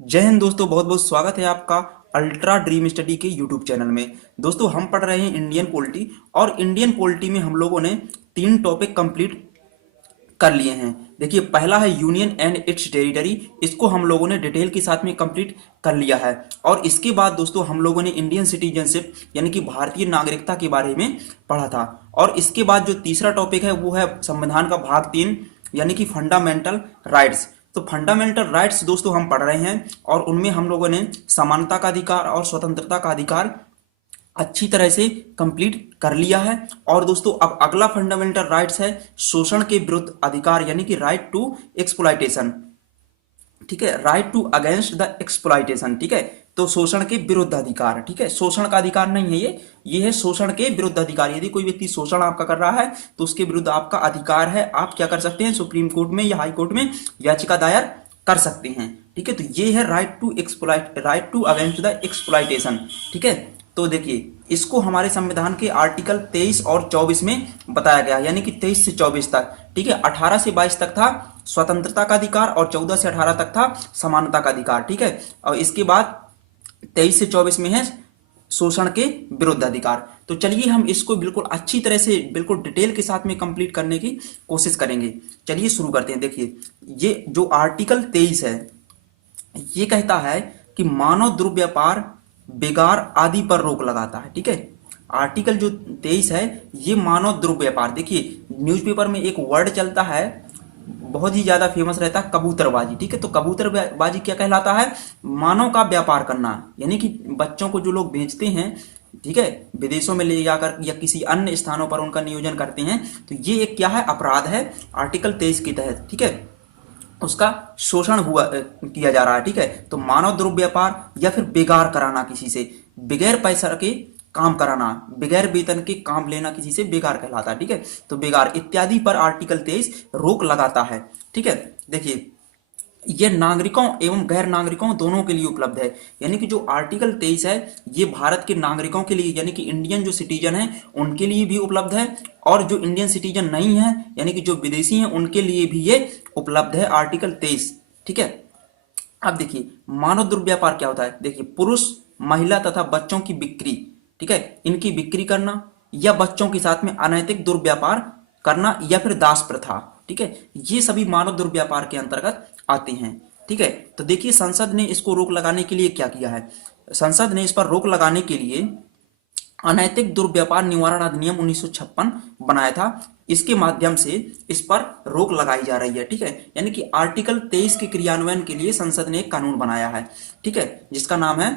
जय हिंद दोस्तों, बहुत बहुत स्वागत है आपका अल्ट्रा ड्रीम स्टडी के यूट्यूब चैनल में। दोस्तों हम पढ़ रहे हैं इंडियन पॉलिटी और इंडियन पॉलिटी में हम लोगों ने 3 टॉपिक कंप्लीट कर लिए हैं। देखिए, पहला है यूनियन एंड इट्स टेरिटरी। इसको हम लोगों ने डिटेल के साथ में कंप्लीट कर लिया है। और इसके बाद दोस्तों हम लोगों ने इंडियन सिटीजनशिप यानी कि भारतीय नागरिकता के बारे में पढ़ा था। और इसके बाद जो तीसरा टॉपिक है वो है संविधान का भाग 3 यानी कि फंडामेंटल राइट्स। तो फंडामेंटल राइट्स दोस्तों हम पढ़ रहे हैं और उनमें हम लोगों ने समानता का अधिकार और स्वतंत्रता का अधिकार अच्छी तरह से कंप्लीट कर लिया है। और दोस्तों अब अगला फंडामेंटल राइट्स है शोषण के विरुद्ध अधिकार यानी कि राइट टू एक्सप्लॉइटेशन। ठीक है, right to against the exploitation. ठीक है, तो शोषण के विरुद्ध अधिकार। ठीक है, शोषण का अधिकार नहीं है ये है शोषण के विरुद्ध अधिकार। यदि कोई व्यक्ति शोषण आपका कर रहा है तो उसके विरुद्ध आपका अधिकार है, आप क्या कर सकते हैं, सुप्रीम कोर्ट में या हाई कोर्ट में याचिका दायर कर सकते हैं। ठीक है, तो ये है right to against the exploitation. ठीक है, तो देखिए इसको हमारे संविधान के आर्टिकल 23 और 24 में बताया गया, यानी कि 23 से 24 तक। ठीक है, 18 से 22 तक था स्वतंत्रता का अधिकार और 14 से 18 तक था समानता का अधिकार। ठीक है, और इसके बाद 23 से 24 में है शोषण के विरुद्ध अधिकार। तो चलिए हम इसको बिल्कुल अच्छी तरह से बिल्कुल डिटेल के साथ में कंप्लीट करने की कोशिश करेंगे। चलिए शुरू करते हैं। देखिए, ये जो आर्टिकल 23 है ये कहता है कि मानव दुर्व्यापार, बेगार आदि पर रोक लगाता है। ठीक है, आर्टिकल जो 23 है ये मानव दुर्व्यापार। देखिए न्यूज़पेपर में एक वर्ड चलता है, बहुत ही ज्यादा फेमस रहता है, कबूतरबाजी। ठीक है, तो कबूतरबाजी क्या कहलाता है, मानव का व्यापार करना, यानी कि बच्चों को जो लोग बेचते हैं, ठीक है, विदेशों में ले जाकर या किसी अन्य स्थानों पर उनका नियोजन करते हैं, तो ये एक क्या है, अपराध है आर्टिकल 23 के तहत। ठीक है, उसका शोषण किया जा रहा है। ठीक है, तो मानव दुर्व्यापार या फिर बेगार कराना, किसी से बगैर पैसा के काम कराना, बगैर वेतन के काम लेना, किसी से बेगार कहलाता है। ठीक है, तो बेगार इत्यादि पर आर्टिकल 23 रोक लगाता है। ठीक है, देखिए ये नागरिकों एवं गैर नागरिकों दोनों के लिए उपलब्ध है। यानी कि जो आर्टिकल 23 है ये भारत के नागरिकों के लिए यानी कि इंडियन जो सिटीजन है उनके लिए भी उपलब्ध है, और जो इंडियन सिटीजन नहीं है यानी कि जो विदेशी हैं उनके लिए भी ये उपलब्ध है आर्टिकल 23। ठीक है, अब देखिए मानव दुर्व्यापार क्या होता है। देखिए पुरुष, महिला तथा बच्चों की बिक्री, ठीक है, इनकी बिक्री करना या बच्चों के साथ में अनैतिक दुर्व्यापार करना या फिर दास प्रथा, ठीक है, ये सभी मानव दुर्व्यापार के अंतर्गत आते हैं। ठीक है, तो देखिए संसद ने इसको रोक लगाने के लिए क्या किया है। संसद ने इस पर रोक लगाने के लिए अनैतिक दुर्व्यापार निवारण अधिनियम 1956 बनाया था। इसके माध्यम से इस पर रोक लगाई जा रही है। ठीक है, यानी कि आर्टिकल 23 के क्रियान्वयन के लिए संसद ने एक कानून बनाया है। ठीक है, जिसका नाम है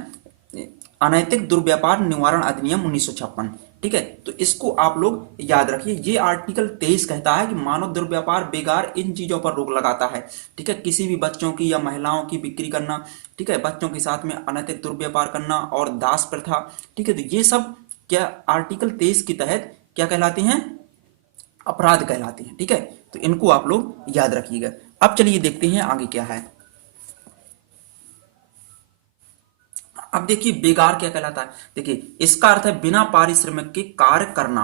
अनैतिक दुर्व्यापार निवारण अधिनियम 1956। ठीक है, तो इसको आप लोग याद रखिए। ये आर्टिकल 23 कहता है कि मानव दुर्व्यापार, बेगार, इन चीजों पर रोक लगाता है। ठीक है, किसी भी बच्चों की या महिलाओं की बिक्री करना, ठीक है, बच्चों के साथ में अनैतिक दुर्व्यापार करना और दास प्रथा, ठीक है, तो ये सब क्या आर्टिकल 23 के तहत क्या कहलाते हैं, अपराध कहलाते हैं। ठीक है, तो इनको आप लोग याद रखिएगा। अब चलिए देखते हैं आगे क्या है। अब देखिए बेगार क्या कहलाता है। देखिए इसका अर्थ है बिना पारिश्रमिक के कार्य करना।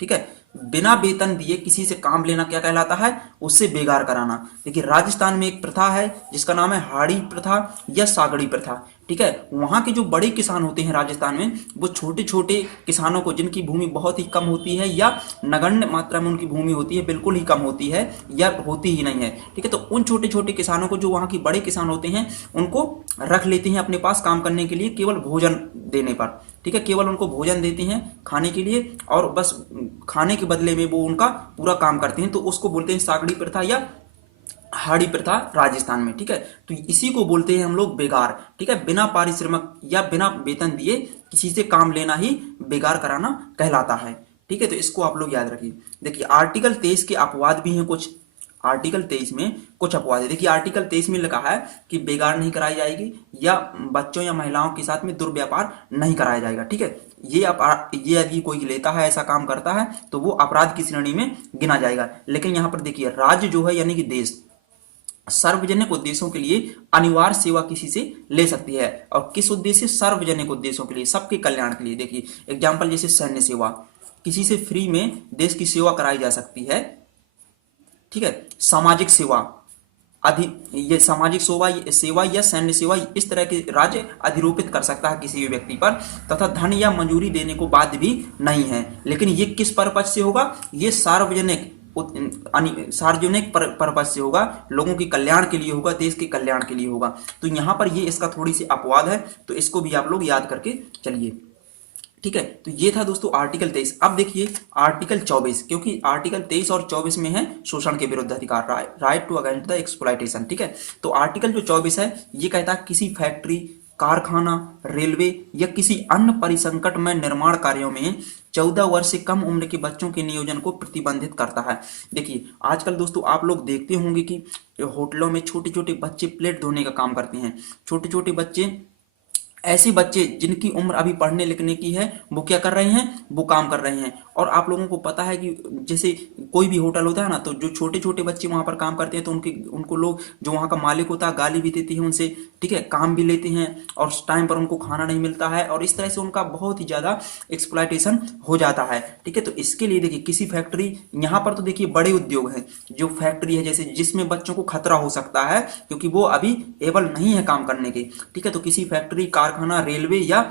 ठीक है, बिना वेतन दिए किसी से काम लेना क्या कहलाता है, उससे बेगार कराना। देखिए राजस्थान में एक प्रथा है जिसका नाम है हाड़ी प्रथा या सागड़ी प्रथा। ठीक है, वहां के जो बड़े किसान होते हैं राजस्थान में, वो छोटे छोटे किसानों को, जिनकी भूमि बहुत ही कम होती है या नगण्य मात्रा में उनकी भूमि होती है, बिल्कुल ही कम होती है या होती ही नहीं है, ठीक है, तो उन छोटे छोटे किसानों को, जो वहां के बड़े किसान होते हैं, उनको रख लेते हैं अपने पास काम करने के लिए, केवल भोजन देने पर। ठीक है, केवल उनको भोजन देते हैं खाने के लिए और बस खाने के बदले में वो उनका पूरा काम करते हैं, तो उसको बोलते हैं सागड़ी प्रथा या हाड़ी प्रथा राजस्थान में। ठीक है, तो इसी को बोलते हैं हम लोग बेगार। ठीक है, बिना पारिश्रमिक या बिना वेतन दिए किसी से काम लेना ही बेगार कराना कहलाता है। ठीक है, तो इसको आप लोग याद रखिए। देखिए आर्टिकल 23 के अपवाद भी हैं कुछ। आर्टिकल 23 में कुछ अपवाद है। देखिए आर्टिकल 23 में लिखा है कि बेगार नहीं कराई जाएगी या बच्चों या महिलाओं के साथ में दुर्व्यापार नहीं कराया जाएगा। ठीक है, ये यदि कोई लेता है, ऐसा काम करता है, तो वो अपराध की श्रेणी में गिना जाएगा। लेकिन यहाँ पर देखिए राज्य जो है यानी कि देश सार्वजनिक उद्देश्यों के लिए अनिवार्य सेवा किसी से ले सकती है। और किस उद्देश्य, सार्वजनिक उद्देश्यों के लिए, सबके कल्याण के लिए। देखिए एग्जाम्पल जैसे सैन्य सेवा, किसी से फ्री में देश की सेवा कराई जा सकती है। ठीक है, सामाजिक सेवा, ये सामाजिक सेवा सेवा या सैन्य सेवा इस तरह के राज्य अधिरोपित कर सकता है किसी भी व्यक्ति पर, तथा धन या मंजूरी देने को बाध्य भी नहीं है। लेकिन ये किस पर्पज से होगा? ये सार्वजनिक पर्पज से होगा, लोगों के कल्याण के लिए होगा, देश के कल्याण के लिए होगा। तो यहाँ पर ये इसका थोड़ी सी अपवाद है, तो इसको भी आप लोग याद करके चलिए। ठीक है, तो ये था दोस्तों आर्टिकल 23। अब देखिए आर्टिकल 24, क्योंकि आर्टिकल 23 और 24 में है शोषण के विरुद्ध अधिकार, right to against the exploitation. ठीक है, तो आर्टिकल जो 24 है ये कहता है किसी फैक्ट्री, कारखाना, रेलवे या किसी अन्य परिसंकट में निर्माण कार्यों में 14 वर्ष से कम उम्र के बच्चों के नियोजन को प्रतिबंधित करता है। देखिए आजकल दोस्तों आप लोग देखते होंगे कि होटलों में छोटे छोटे बच्चे प्लेट धोने का काम करते हैं। छोटे छोटे बच्चे, ऐसे बच्चे जिनकी उम्र अभी पढ़ने लिखने की है, वो क्या कर रहे हैं? वो काम कर रहे हैं। और आप लोगों को पता है कि जैसे कोई भी होटल होता है ना, तो जो छोटे छोटे बच्चे वहां पर काम करते हैं तो उनको लोग, जो वहां का मालिक होता है, गाली भी देते हैं उनसे। ठीक है, काम भी लेते हैं और टाइम पर उनको खाना नहीं मिलता है, और इस तरह से उनका बहुत ही ज्यादा एक्सप्लॉइटेशन हो जाता है। ठीक है, तो इसके लिए देखिए किसी फैक्ट्री, यहाँ पर तो देखिए बड़े उद्योग हैं, जो फैक्ट्री है जैसे जिसमें बच्चों को खतरा हो सकता है क्योंकि वो अभी एबल नहीं है काम करने के। ठीक है, तो किसी फैक्ट्री, कारखाना, रेलवे या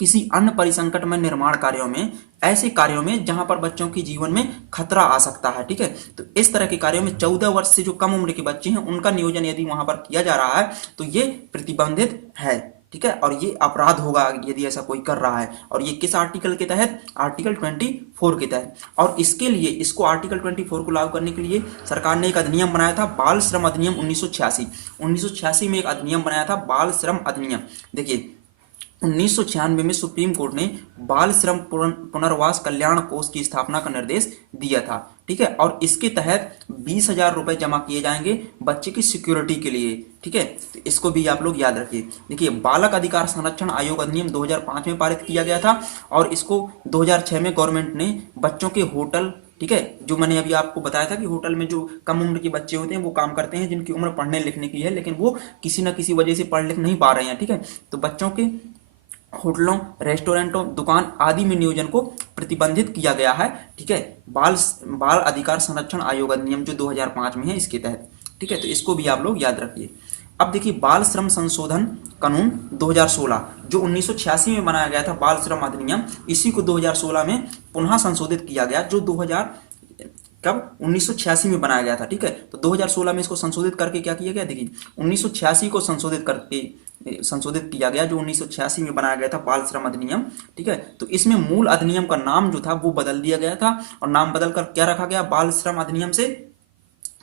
किसी अन्य परिसंकट में निर्माण कार्यों में, ऐसे कार्यों में जहां पर बच्चों के जीवन में खतरा आ सकता है। ठीक है, तो इस तरह के कार्यों में 14 वर्ष से जो कम उम्र के बच्चे हैं उनका नियोजन यदि वहां पर किया जा रहा है तो ये प्रतिबंधित है। ठीक है, और ये अपराध होगा यदि ऐसा कोई कर रहा है। और ये किस आर्टिकल के तहत? आर्टिकल 24 के तहत। और इसके लिए, इसको आर्टिकल 24 को लागू करने के लिए सरकार ने एक अधिनियम बनाया था, बाल श्रम अधिनियम 1986। 1986 में एक अधिनियम बनाया था, बाल श्रम अधिनियम। देखिए 1996 में सुप्रीम कोर्ट ने बाल श्रम पुनर्वास कल्याण कोष की स्थापना का निर्देश दिया था। ठीक है, और इसके तहत 20,000 रुपए जमा किए जाएंगे बच्चे की सिक्योरिटी के लिए। ठीक है, तो इसको भी आप लोग याद रखिए। देखिए बालक अधिकार संरक्षण आयोग अधिनियम 2005 में पारित किया गया था, और इसको 2006 में गवर्नमेंट ने बच्चों के होटल, ठीक है, जो मैंने अभी आपको बताया था कि होटल में जो कम उम्र के बच्चे होते हैं वो काम करते हैं, जिनकी उम्र पढ़ने लिखने की है लेकिन वो किसी न किसी वजह से पढ़ लिख नहीं पा रहे हैं। ठीक है, तो बच्चों के होटलों, रेस्टोरेंटों, दुकान आदि में नियोजन को प्रतिबंधित किया गया है। ठीक है, बाल बाल अधिकार संरक्षण आयोग अधिनियम जो 2005 में है इसके तहत। ठीक है, तो इसको भी आप लोग याद रखिए। अब देखिए बाल श्रम संशोधन कानून 2016 जो 1986 में बनाया गया था, बाल श्रम अधिनियम, इसी को 2016 में पुनः संशोधित किया गया, जो 1986 में बनाया गया था। ठीक है, तो 2016 में इसको संशोधित करके क्या किया गया? देखिए 1986 को संशोधित किया गया, जो 1986 में बनाया गया था बाल श्रम अधिनियम। ठीक है, तो इसमें मूल अधिनियम का नाम जो था वो बदल दिया गया था, और नाम बदलकर क्या रखा गया? बाल श्रम अधिनियम से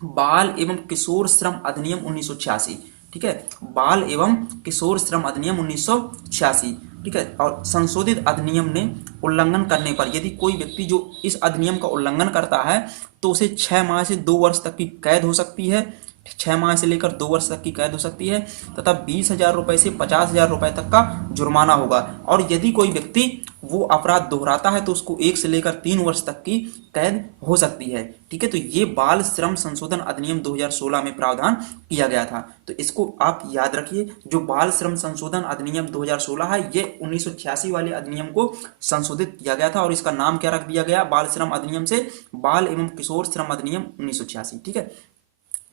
बाल एवं किशोर श्रम अधिनियम 1986। ठीक है, बाल एवं किशोर श्रम अधिनियम 1986। ठीक है, और संशोधित अधिनियम ने उल्लंघन करने पर, यदि कोई व्यक्ति जो इस अधिनियम का उल्लंघन करता है तो उसे 6 माह से 2 वर्ष तक की कैद हो सकती है, 6 माह से लेकर 2 वर्ष तक की कैद हो सकती है, तथा 20,000 रुपए से 50,000 रुपए तक का जुर्माना होगा। और यदि कोई व्यक्ति वो अपराध दोहराता है तो उसको 1 से लेकर 3 वर्ष तक की कैद हो सकती है। ठीक है, तो ये बाल श्रम संशोधन अधिनियम 2016 में प्रावधान किया गया था, तो इसको आप याद रखिए। जो बाल श्रम संशोधन अधिनियम 2016 है, ये 1986 वाले अधिनियम को संशोधित किया गया था, और इसका नाम क्या रख दिया गया? बाल श्रम अधिनियम से बाल एवं किशोर श्रम अधिनियम 1986। ठीक है,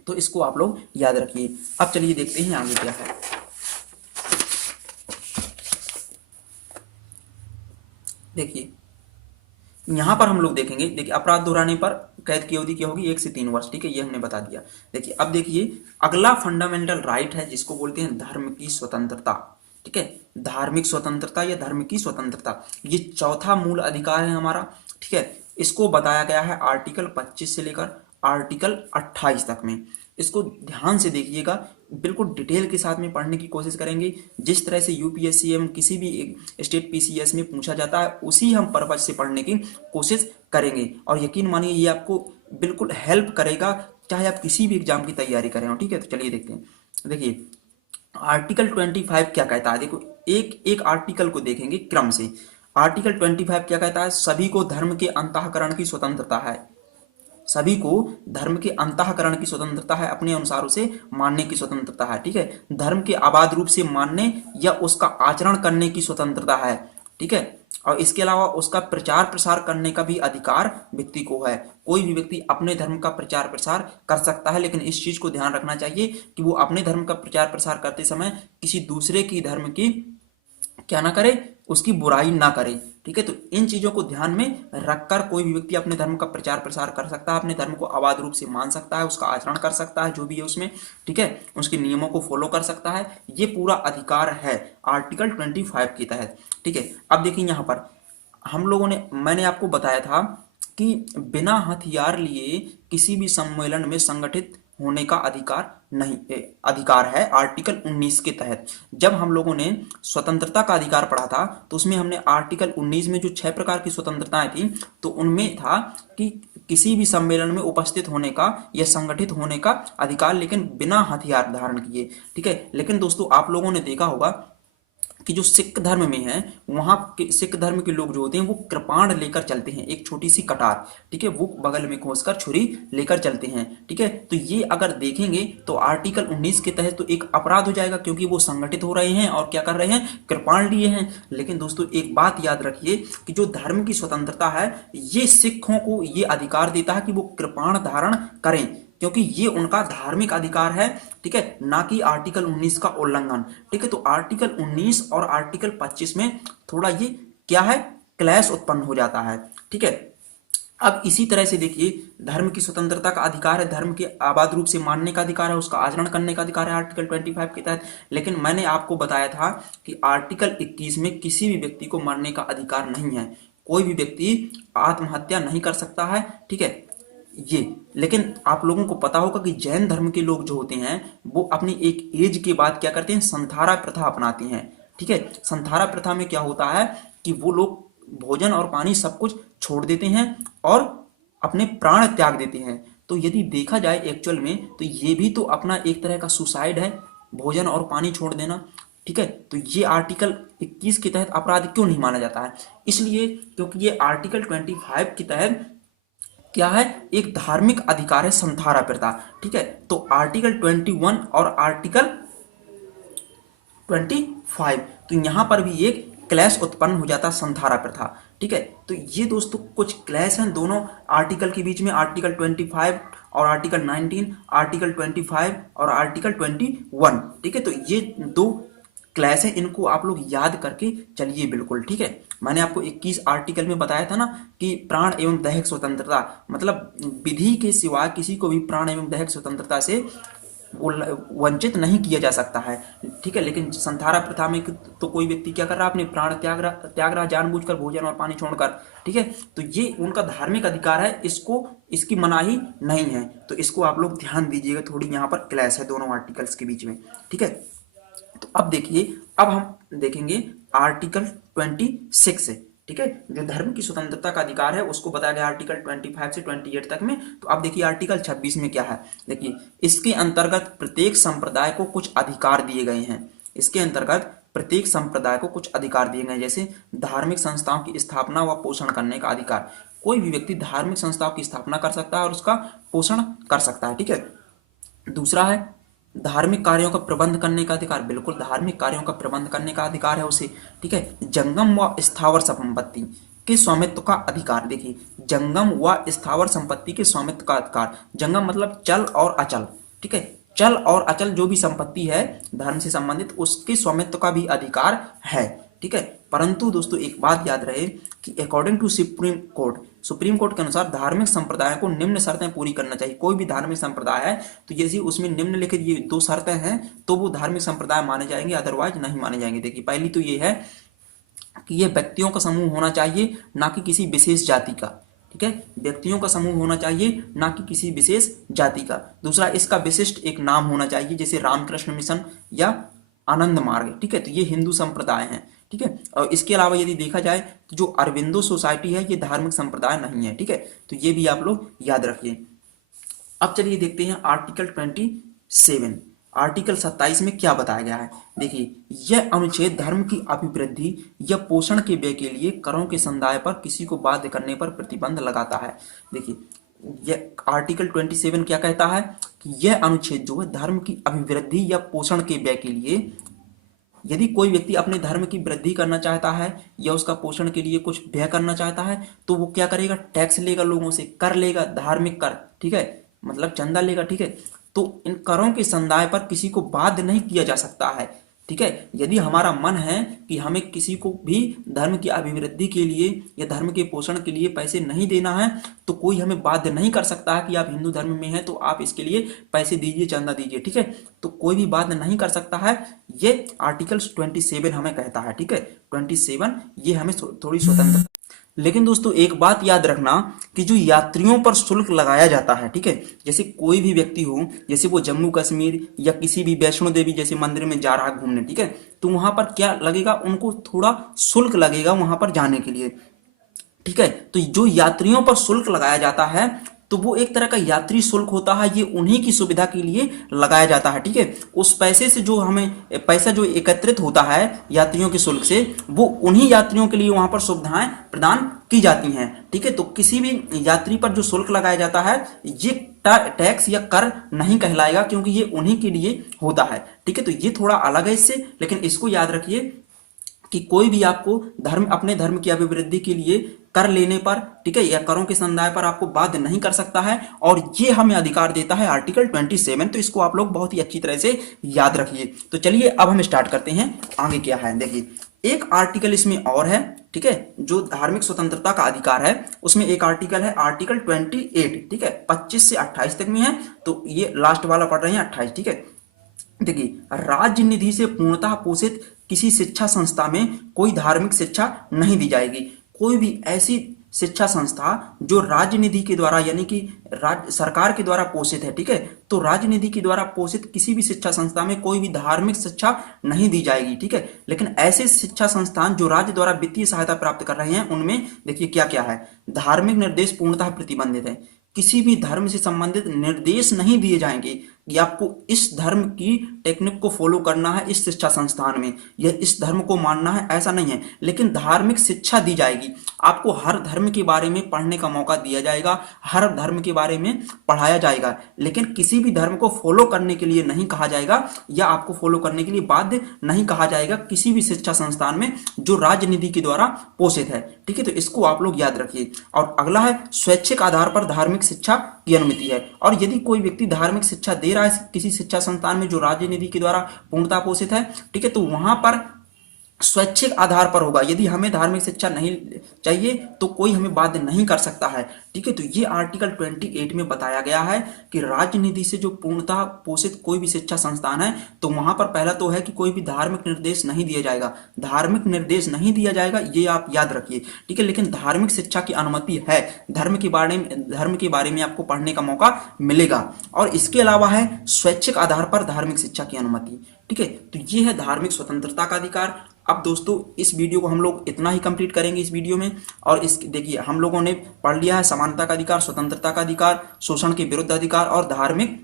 तो इसको आप लोग याद रखिए। अब चलिए देखते हैं आगे क्या है। देखिए यहां पर हम लोग देखेंगे, देखिए अपराध दोहराने पर कैद की अवधि क्या होगी? 1 से 3 वर्ष। ठीक है, ये हमने बता दिया। देखिए अब देखिए अगला फंडामेंटल राइट है जिसको बोलते हैं धर्म की स्वतंत्रता। ठीक है, धार्मिक स्वतंत्रता या धर्म की स्वतंत्रता, ये चौथा मूल अधिकार है हमारा। ठीक है, इसको बताया गया है आर्टिकल 25 से लेकर आर्टिकल 28 तक में। इसको ध्यान से देखिएगा, बिल्कुल डिटेल के साथ में पढ़ने की कोशिश करेंगे। जिस तरह से यूपीएससी एवं किसी भी स्टेट पीसीएस में पूछा जाता है उसी हम पर्पज से पढ़ने की कोशिश करेंगे, और यकीन मानिए ये आपको बिल्कुल हेल्प करेगा, चाहे आप किसी भी एग्जाम की तैयारी करें हो। ठीक है, तो चलिए देखते हैं। देखिए आर्टिकल 25 क्या कहता है? देखो एक एक आर्टिकल को देखेंगे क्रम से। आर्टिकल 25 क्या कहता है? सभी को धर्म के अंतःकरण की स्वतंत्रता है। सभी को धर्म के अंतःकरण की स्वतंत्रता है, अपने अनुसार उसे मानने की स्वतंत्रता है। ठीक है, धर्म के अबाध रूप से मानने या उसका आचरण करने की स्वतंत्रता है। ठीक है, और इसके अलावा उसका प्रचार प्रसार करने का भी अधिकार व्यक्ति को है। कोई भी व्यक्ति अपने धर्म का प्रचार प्रसार कर सकता है, लेकिन इस चीज को ध्यान रखना चाहिए कि वो अपने धर्म का प्रचार प्रसार करते समय किसी दूसरे की धर्म की क्या ना करे, उसकी बुराई ना करे। ठीक है, तो इन चीजों को ध्यान में रखकर कोई भी व्यक्ति अपने धर्म का प्रचार प्रसार कर सकता है, अपने धर्म को अबाध रूप से मान सकता है, उसका आचरण कर सकता है जो भी है उसमें। ठीक है, उसके नियमों को फॉलो कर सकता है, ये पूरा अधिकार है आर्टिकल 25 के तहत। ठीक है, अब देखिए यहाँ पर हम लोगों ने, मैंने आपको बताया था कि बिना हथियार लिए किसी भी सम्मेलन में संगठित होने का अधिकार नहीं, अधिकार है आर्टिकल 19 के तहत। जब हम लोगों ने स्वतंत्रता का अधिकार पढ़ा था तो उसमें हमने आर्टिकल 19 में जो 6 प्रकार की स्वतंत्रताएं थी तो उनमें था कि किसी भी सम्मेलन में उपस्थित होने का या संगठित होने का अधिकार, लेकिन बिना हथियार धारण किए। ठीक है, लेकिन दोस्तों आप लोगों ने देखा होगा कि जो सिख धर्म में है, वहां के सिख धर्म के लोग जो होते हैं वो कृपाण लेकर चलते हैं, एक छोटी सी कटार। ठीक है, वो बगल में खोसकर छुरी लेकर चलते हैं। ठीक है, तो ये अगर देखेंगे तो आर्टिकल 19 के तहत तो एक अपराध हो जाएगा, क्योंकि वो संगठित हो रहे हैं और क्या कर रहे हैं, कृपाण लिए हैं। लेकिन दोस्तों एक बात याद रखिए कि जो धर्म की स्वतंत्रता है ये सिखों को ये अधिकार देता है कि वो कृपाण धारण करें, क्योंकि ये उनका धार्मिक अधिकार है। ठीक है, ना कि आर्टिकल 19 का उल्लंघन। ठीक है, तो आर्टिकल 19 और आर्टिकल 25 में थोड़ा ये क्या है, क्लैश उत्पन्न हो जाता है। ठीक है, अब इसी तरह से देखिए धर्म की स्वतंत्रता का अधिकार है, धर्म के आबाद रूप से मानने का अधिकार है, उसका आचरण करने का अधिकार है आर्टिकल 25 के तहत। लेकिन मैंने आपको बताया था कि आर्टिकल 21 में किसी भी व्यक्ति को मरने का अधिकार नहीं है, कोई भी व्यक्ति आत्महत्या नहीं कर सकता है। ठीक है, ये, लेकिन आप लोगों को पता होगा कि जैन धर्म के लोग जो होते हैं वो अपनी एक एज के बाद क्या करते हैं, संथारा प्रथा अपनाते हैं। ठीक है, संथारा प्रथा में क्या होता है कि वो लोग भोजन और पानी सब कुछ छोड़ देते हैं और अपने प्राण त्याग देते हैं। तो यदि देखा जाए एक्चुअल में तो ये भी तो अपना एक तरह का सुसाइड है, भोजन और पानी छोड़ देना। ठीक है, तो ये आर्टिकल 21 के तहत अपराध क्यों नहीं माना जाता है, इसलिए क्योंकि ये आर्टिकल 25 के तहत क्या है, एक धार्मिक अधिकार है संथारा प्रथा। ठीक है, तो आर्टिकल 21 और आर्टिकल 25, तो यहां पर भी एक क्लैश उत्पन्न हो जाता संथारा प्रथा। ठीक है, तो ये दोस्तों कुछ क्लैश हैं दोनों आर्टिकल के बीच में, आर्टिकल 25 और आर्टिकल 19, आर्टिकल 25 और आर्टिकल 21। ठीक है, तो ये दो क्लैश है, इनको आप लोग याद करके चलिए बिल्कुल। ठीक है, मैंने आपको 21 आर्टिकल में बताया था ना कि प्राण एवं दैहिक स्वतंत्रता, मतलब विधि के सिवा किसी को भी प्राण एवं दैहिक स्वतंत्रता से वंचित नहीं किया जा सकता है। ठीक है, लेकिन संथारा प्रथा में तो कोई व्यक्ति क्या कर रहा है, अपने प्राण त्याग रहा जानबूझकर, भोजन और पानी छोड़कर। ठीक है, तो ये उनका धार्मिक अधिकार है, इसको इसकी मनाही नहीं है, तो इसको आप लोग ध्यान दीजिएगा। थोड़ी यहाँ पर क्लैश है दोनों आर्टिकल्स के बीच में। ठीक है, तो अब देखिए, अब हम देखेंगे आर्टिकल 26 से। ठीक है, जो धर्म की स्वतंत्रता का अधिकार है उसको बताया गया आर्टिकल 25 से 28 तक में। तो अब देखिए आर्टिकल 26 में क्या है, देखिए इसके अंतर्गत प्रत्येक संप्रदाय को कुछ अधिकार दिए गए हैं। इसके अंतर्गत प्रत्येक संप्रदाय को कुछ अधिकार दिए गए, जैसे धार्मिक संस्थाओं की स्थापना व पोषण करने का अधिकार। कोई भी व्यक्ति धार्मिक संस्थाओं की स्थापना कर सकता है और उसका पोषण कर सकता है। ठीक है, दूसरा है धार्मिक कार्यों का प्रबंध करने का अधिकार, बिल्कुल धार्मिक कार्यों का प्रबंध करने का अधिकार है उसे। ठीक है, जंगम व स्थावर संपत्ति के स्वामित्व का अधिकार। देखिए जंगम व स्थावर संपत्ति के स्वामित्व का अधिकार, जंगम मतलब चल और अचल। ठीक है, चल और अचल जो भी संपत्ति है धर्म से संबंधित उसके स्वामित्व का भी अधिकार है। ठीक है, परंतु दोस्तों एक बात याद रहे कि अकॉर्डिंग टू सुप्रीम कोर्ट के अनुसार धार्मिक संप्रदायों को निम्न शर्तें पूरी करना चाहिए। कोई भी धार्मिक संप्रदाय है तो यदि उसमें निम्नलिखित ये दो शर्तें हैं तो वो धार्मिक संप्रदाय माने जाएंगे, अदरवाइज नहीं माने जाएंगे। देखिए पहली तो ये है कि ये व्यक्तियों का समूह होना चाहिए, ना कि किसी विशेष जाति का। ठीक है, व्यक्तियों का समूह होना चाहिए, ना कि किसी विशेष जाति का। दूसरा, इसका विशिष्ट एक नाम होना चाहिए, जैसे रामकृष्ण मिशन या आनंद मार्ग। ठीक है, तो ये हिंदू संप्रदाय हैं। ठीक है, और इसके अलावा यदि देखा जाए तो जो अरविंदो सोसाइटी है ये धार्मिक संप्रदाय नहीं है। ठीक है, तो ये भी आप लोग याद रखिए। अब चलिए देखते हैं आर्टिकल 27। आर्टिकल 27 में क्या बताया गया है, देखिए यह अनुच्छेद धर्म की अभिवृद्धि या पोषण के व्यय के लिए करों के संदाय पर किसी को बाध्य करने पर प्रतिबंध लगाता है। देखिए यह आर्टिकल 27 क्या कहता है कि यह अनुच्छेद जो है धर्म की अभिवृद्धि या पोषण के व्यय के लिए यदि कोई व्यक्ति अपने धर्म की वृद्धि करना चाहता है या उसका पोषण के लिए कुछ व्यय करना चाहता है तो वो क्या करेगा, टैक्स लेगा, लोगों से कर लेगा, धार्मिक कर, ठीक है, मतलब चंदा लेगा, ठीक है। तो इन करों के संदाय पर किसी को बाध्य नहीं किया जा सकता है, ठीक है। यदि हमारा मन है कि हमें किसी को भी धर्म की अभिवृद्धि के लिए या धर्म के पोषण के लिए पैसे नहीं देना है तो कोई हमें बाध्य नहीं कर सकता है कि आप हिंदू धर्म में हैं तो आप इसके लिए पैसे दीजिए, चंदा दीजिए, ठीक है। तो कोई भी बाध्य नहीं कर सकता है, ये आर्टिकल 27 हमें कहता है, ठीक है। 27 ये हमें थोड़ी स्वतंत्रता। लेकिन दोस्तों एक बात याद रखना कि जो यात्रियों पर शुल्क लगाया जाता है, ठीक है, जैसे कोई भी व्यक्ति हो, जैसे वो जम्मू कश्मीर या किसी भी वैष्णो देवी जैसे मंदिर में जा रहा है घूमने, ठीक है, तो वहां पर क्या लगेगा, उनको थोड़ा शुल्क लगेगा वहां पर जाने के लिए, ठीक है। तो जो यात्रियों पर शुल्क लगाया जाता है तो वो एक तरह का यात्री शुल्क होता है, ये उन्हीं की सुविधा के लिए लगाया जाता है, ठीक है। उस पैसे से जो हमें पैसा जो एकत्रित होता है यात्रियों के शुल्क से, वो उन्हीं यात्रियों के लिए वहां पर सुविधाएं प्रदान की जाती हैं, ठीक है। तो किसी भी यात्री पर जो शुल्क लगाया जाता है ये टैक्स या कर नहीं कहलाएगा, क्योंकि ये उन्हीं के लिए होता है, ठीक है। तो ये थोड़ा अलग है इससे, लेकिन इसको याद रखिए कि कोई भी आपको अपने धर्म की अभिवृद्धि के लिए कर लेने पर, ठीक है, या करों के संदाय पर आपको बाध्य नहीं कर सकता है, और ये हमें अधिकार देता है आर्टिकल 27। तो इसको आप लोग बहुत ही अच्छी तरह से याद रखिए। तो चलिए अब हम स्टार्ट करते हैं, आगे क्या है देखिए। एक आर्टिकल इसमें और है, ठीक है, जो धार्मिक स्वतंत्रता का अधिकार है, उसमें एक आर्टिकल है आर्टिकल 28, ठीक है, 25 से 28 तक में है। तो ये लास्ट वाला पढ़ रहे हैं 28, ठीक है। देखिए, राज्य निधि से पूर्णतः पोषित किसी शिक्षा संस्था में कोई धार्मिक शिक्षा नहीं दी जाएगी। कोई भी ऐसी शिक्षा संस्था जो राज्य निधि के द्वारा यानी कि राज्य सरकार के द्वारा पोषित है, ठीक है, तो राज्य निधि के द्वारा पोषित किसी भी शिक्षा संस्था में कोई भी धार्मिक शिक्षा नहीं दी जाएगी, ठीक है। लेकिन ऐसे शिक्षा संस्थान जो राज्य द्वारा वित्तीय सहायता प्राप्त कर रहे हैं उनमें देखिए क्या क्या है। धार्मिक निर्देश पूर्णतः प्रतिबंधित है, किसी भी धर्म से संबंधित निर्देश नहीं दिए जाएंगे कि आपको इस धर्म की टेक्निक को फॉलो करना है इस शिक्षा संस्थान में या इस धर्म को मानना है, ऐसा नहीं है। लेकिन धार्मिक शिक्षा दी जाएगी, आपको हर धर्म के बारे में पढ़ने का मौका दिया जाएगा, हर धर्म के बारे में पढ़ाया जाएगा, लेकिन किसी भी धर्म को फॉलो करने के लिए नहीं कहा जाएगा या आपको फॉलो करने के लिए बाध्य नहीं कहा जाएगा किसी भी शिक्षा संस्थान में जो राजनीति के द्वारा पोषित है, ठीक है। तो इसको आप लोग याद रखिए। और अगला है स्वैच्छिक आधार पर धार्मिक शिक्षा की अनुमति है। और यदि कोई व्यक्ति धार्मिक शिक्षा दे रहा है किसी शिक्षा संस्थान में जो राज्य निधि के द्वारा पूर्णतः पोषित है, ठीक है, तो वहां पर स्वैच्छिक आधार पर होगा। यदि हमें धार्मिक शिक्षा नहीं चाहिए तो कोई हमें बाध्य नहीं कर सकता है, ठीक है। तो ये आर्टिकल 28 में बताया गया है कि राज्य निधि से जो पूर्णतः पोषित कोई भी शिक्षा संस्थान है तो वहां पर पहला तो है कि कोई भी धार्मिक निर्देश नहीं दिया जाएगा, धार्मिक निर्देश नहीं दिया जाएगा, ये आप याद रखिए, ठीक है। लेकिन धार्मिक शिक्षा की अनुमति है, धर्म के बारे में आपको पढ़ने का मौका मिलेगा। और इसके अलावा है स्वैच्छिक आधार पर धार्मिक शिक्षा की अनुमति, ठीक है। तो ये है धार्मिक स्वतंत्रता का अधिकार। अब दोस्तों इस वीडियो को हम लोग इतना ही कंप्लीट करेंगे इस वीडियो में। और इस देखिए हम लोगों ने पढ़ लिया है समानता का अधिकार, स्वतंत्रता का अधिकार, शोषण के विरुद्ध अधिकार और धार्मिक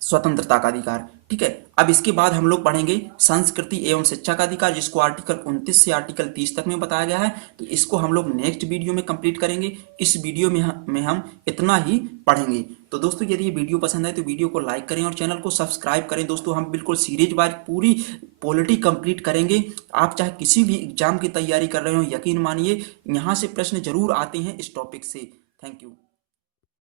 स्वतंत्रता का अधिकार, ठीक है। अब इसके बाद हम लोग पढ़ेंगे संस्कृति एवं शिक्षा का अधिकार, जिसको आर्टिकल 29 से आर्टिकल 30 तक में बताया गया है। तो इसको हम लोग नेक्स्ट वीडियो में कंप्लीट करेंगे। इस वीडियो में हम इतना ही पढ़ेंगे। तो दोस्तों यदि ये वीडियो पसंद आए तो वीडियो को लाइक करें और चैनल को सब्सक्राइब करें। दोस्तों हम बिल्कुल सीरीज वाइज पूरी पॉलिटी कंप्लीट करेंगे। आप चाहे किसी भी एग्जाम की तैयारी कर रहे हो, यकीन मानिए यहाँ से प्रश्न जरूर आते हैं इस टॉपिक से। Thank you.